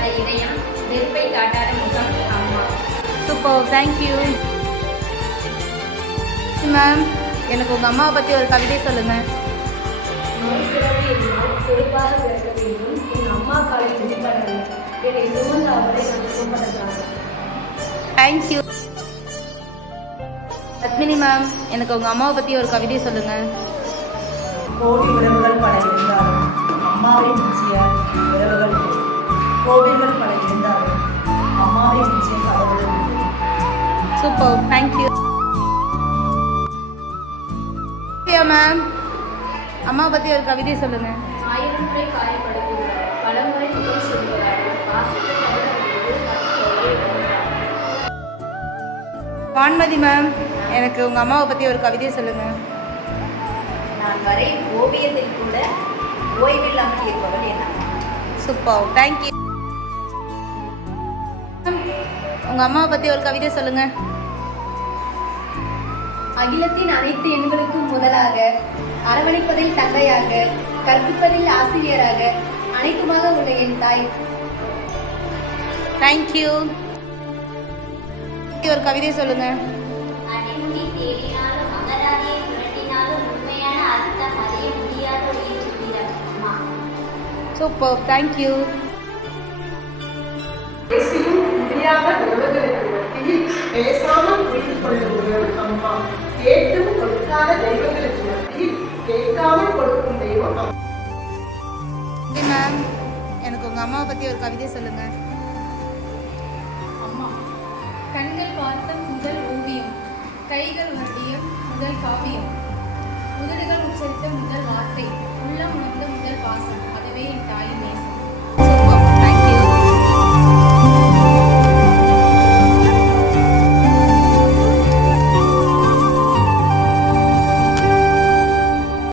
இல்லாத இதயம், வெறுப்பை காட்டாத முகம் அம்மா. Super, thank you ma'am. எனக்கு உங்கள் அம்மாவை பற்றி ஒரு கவிதை சொல்லுங்கள். செழிப்பாக பிறக்க வேண்டும். என் அம்மா காலை மிதிப்படவில்லை. என்னை சுமந்த அவரை நான் சுமப்பதற்காக. தேங்க்யூ. பத்மினி மேம், எனக்கு உங்கள் அம்மாவை பற்றி ஒரு கவிதை சொல்லுங்கள். கோடி உறவுகள் பல இருந்தாலும் அம்மாவை மிஞ்சிய உறவுகள் இல்லை. கோவில்கள் பல இருந்தாலும் அம்மாவை மிஞ்சிய கடவுள்கள் இல்லை. Super, thank you ma'am. அம்மாவை பற்றி ஒரு கவிதை சொல்லுங்கள். 1000 முறை காயப்படுத்துகிறார், பல முறை முகம் சொல்கிறார், பாசத்தை வான்மதி மேம், எனக்கு உங்கள் அம்மாவை பற்றி ஒரு கவிதை சொல்லுங்கள். நான் வரை ஓவியத்தில் கூட ஓய்வில்லாமல் இருப்பவள் என் அம்மா. Super, thank you. உங்கள் அம்மாவை பற்றி ஒரு கவிதை சொல்லுங்கள். அகிலத்தின் அனைத்து எண்களுக்கும் முதலாக, அரவணைப்பதில் தந்தையாக, கற்பிப்பதில் ஆசிரியராக, அனைத்துமாக உள்ள என் தாய். தேங்க்யூ. ஒரு கவிதை சொல்லுங்கள். அடிமுடி தேடினாலும் அகராதியை புரட்டினாலும் உண்மையான அர்த்தம் அறிய முடியாத உயிர் சுத்திரம் அம்மா. Super, thank you. பேசியும் முடியாத உறவுகளுக்கு மத்தியில் பேசாமல் புரிந்து கொள்ளும் உறவு அம்மா. கேட்டும் கொடுக்காத தெய்வங்களுக்கு மத்தியில் கேட்காமல் கொடுக்கும் தெய்வம் அம்மா. மேம், எனக்கு உங்கள் அம்மாவை பற்றி ஒரு கவிதை சொல்லுங்கள். அம்மா கண்கள் பார்த்த முதல் ஓவியம், கைகள் உணர்த்திய முதல் காவியம், உதடுகள் உச்சரித்த முதல் வார்த்தை, உள்ளம் உணர்ந்த முதல்